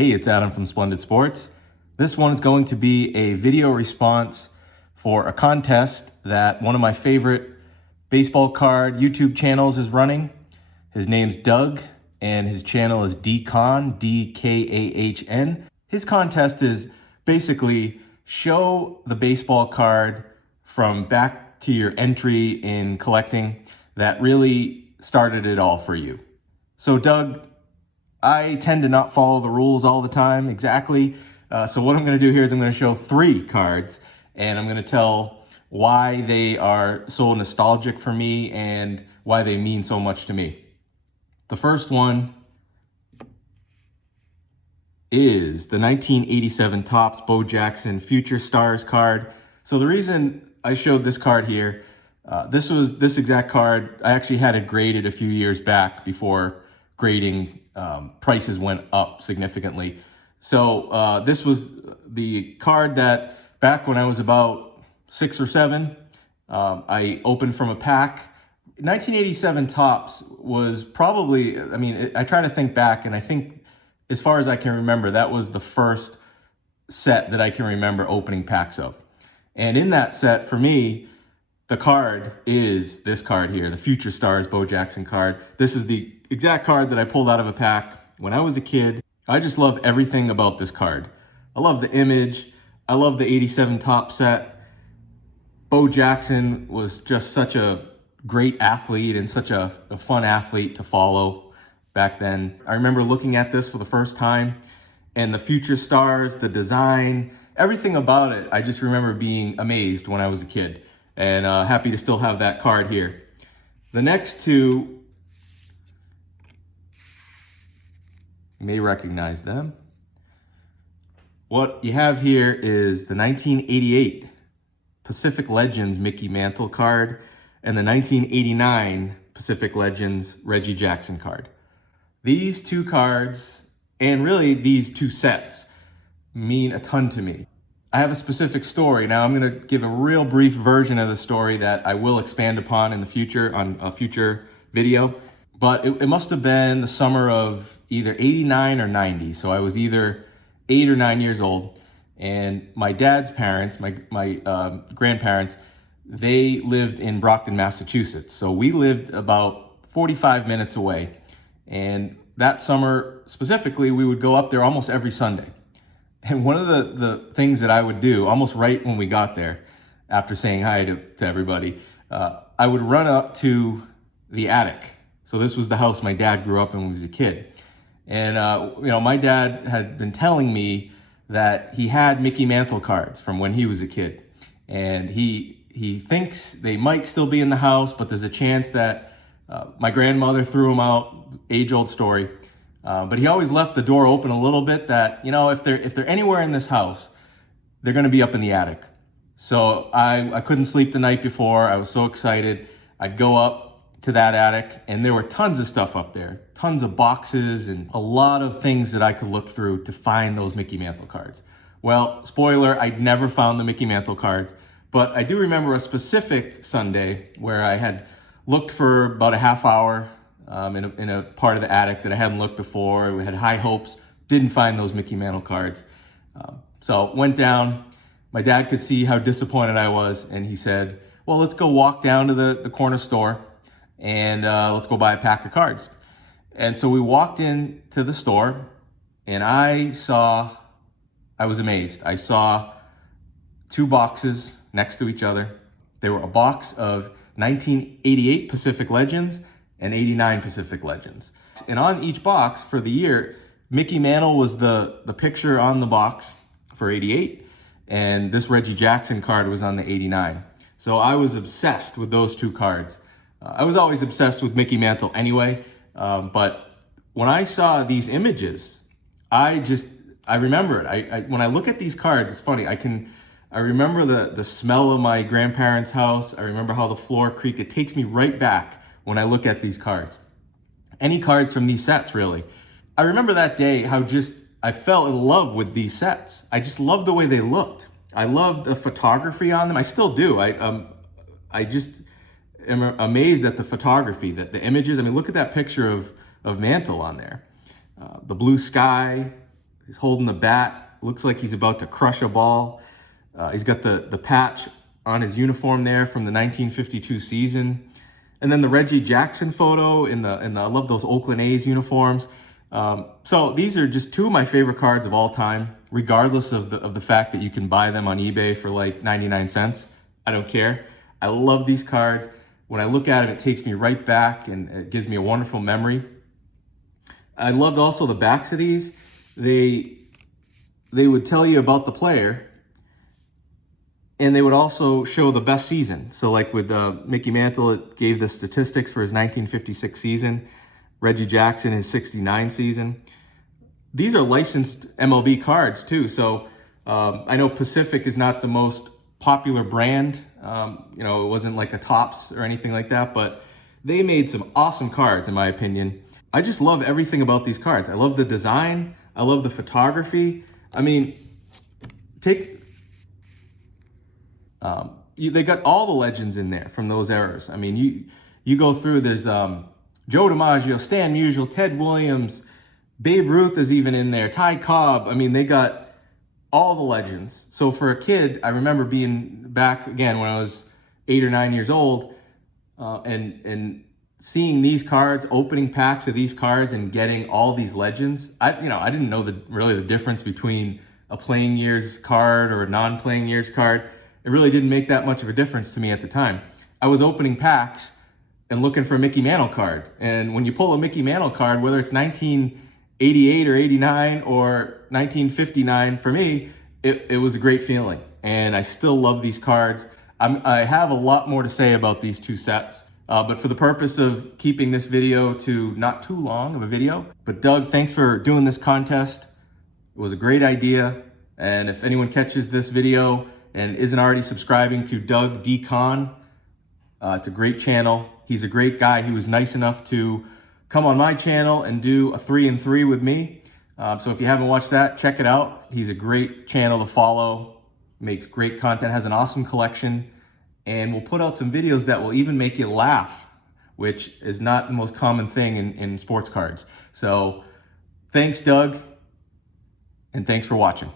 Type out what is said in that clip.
Hey, it's Adam from Splendid Sports. This one is going to be a video response for a contest that one of my favorite baseball card YouTube channels is running. His name's Doug, and his channel is DKahn, D-K-A-H-N. His contest is basically show the baseball card from back to your entry in collecting that really started it all for you. So Doug, I tend to not follow the rules all the time exactly. So what I'm going to do here is I'm going to show 3 cards, and I'm going to tell why they are so nostalgic for me and why they mean so much to me. The first one is the 1987 Topps Bo Jackson Future Stars card. So the reason I showed this card here, this exact card, I actually had it graded a few years back before grading prices went up significantly. So this was the card that back when I was about 6 or 7, I opened from a pack. 1987 Topps was probably, I try to think back, and I think as far as I can remember, that was the first set that I can remember opening packs of. And in that set, for me, the card is this card here, the Future Stars Bo Jackson card. This is the exact card that I pulled out of a pack when I was a kid. I just love everything about this card. I love the image. I love the 87 Topps set. Bo Jackson was just such a great athlete and such a fun athlete to follow back then. I remember looking at this for the first time, and the Future Stars, the design, everything about it, I just remember being amazed when I was a kid, and happy to still have that card here. The next 2, you may recognize them. What you have here is the 1988 Pacific Legends Mickey Mantle card and the 1989 Pacific Legends Reggie Jackson card. These 2 cards, and really these 2 sets, mean a ton to me. I have a specific story. Now I'm going to give a real brief version of the story that I will expand upon in the future on a future video. But it must have been the summer of either 89 or 90. So I was either 8 or 9 years old. And my dad's parents, my grandparents, they lived in Brockton, Massachusetts. So we lived about 45 minutes away. And that summer specifically, we would go up there almost every Sunday. And one of the things that I would do almost right when we got there, after saying hi to everybody, I would run up to the attic. So this was the house my dad grew up in when he was a kid. And, my dad had been telling me that he had Mickey Mantle cards from when he was a kid. And he thinks they might still be in the house, but there's a chance that my grandmother threw them out, age-old story. But he always left the door open a little bit that, if they're anywhere in this house, they're going to be up in the attic. So I couldn't sleep the night before. I was so excited. I'd go up to that attic, and there were tons of stuff up there, tons of boxes and a lot of things that I could look through to find those Mickey Mantle cards. Well, spoiler, I never found the Mickey Mantle cards, but I do remember a specific Sunday where I had looked for about a half hour in a part of the attic that I hadn't looked before. We had high hopes, didn't find those Mickey Mantle cards. So went down. My dad could see how disappointed I was, and he said, well, let's go walk down to the corner store and let's go buy a pack of cards. And so we walked into the store, and I was amazed. I saw 2 boxes next to each other. They were a box of 1988 Pacific Legends and 89 Pacific Legends. And on each box for the year, Mickey Mantle was the picture on the box for 88, and this Reggie Jackson card was on the 89. So I was obsessed with those 2 cards. I was always obsessed with Mickey Mantle anyway, but when I saw these images, I remember it. When I look at these cards, it's funny, I remember the smell of my grandparents' house. I remember how the floor creaked. It takes me right back when I look at these cards. Any cards from these sets, really. I remember that day how I fell in love with these sets. I just loved the way they looked. I loved the photography on them. I still do. I just am amazed at the photography, that the images. Look at that picture of Mantle on there. The blue sky, He's holding the bat. Looks like he's about to crush a ball. He's got the patch on his uniform there from the 1952 season. And then the Reggie Jackson photo in the I love those Oakland A's uniforms. So these are just two of my favorite cards of all time, regardless of the fact that you can buy them on eBay for like 99 cents. I don't care. I love these cards. When I look at them, it takes me right back and it gives me a wonderful memory. I loved also the backs of these. They would tell you about the player, and they would also show the best season. So like with Mickey Mantle, it gave the statistics for his 1956 season. Reggie Jackson, his 69 season. These are licensed MLB cards too. So I know Pacific is not the most popular brand. You know, it wasn't like a Topps or anything like that, but they made some awesome cards in my opinion. I just love everything about these cards. I love the design. I love the photography. I mean, they got all the legends in there from those eras. I mean, you go through, there's Joe DiMaggio, Stan Musial, Ted Williams, Babe Ruth is even in there, Ty Cobb. I mean, they got all the legends. So for a kid, I remember being back again when I was 8 or 9 years old, and seeing these cards, opening packs of these cards and getting all these legends. I didn't know really the difference between a playing years card or a non-playing years card. It really didn't make that much of a difference to me at the time. I was opening packs and looking for a Mickey Mantle card. And when you pull a Mickey Mantle card, whether it's 1988 or 89 or 1959, for me, it was a great feeling. And I still love these cards. I have a lot more to say about these two sets. But for the purpose of keeping this video to not too long of a video. But Doug, thanks for doing this contest. It was a great idea. And if anyone catches this video and isn't already subscribing to Doug D. Con, it's a great channel. He's a great guy. He was nice enough to come on my channel and do a 3-and-3 with me. So if you haven't watched that, check it out. He's a great channel to follow, makes great content, has an awesome collection, and we'll put out some videos that will even make you laugh, which is not the most common thing in sports cards. So thanks, Doug, and thanks for watching.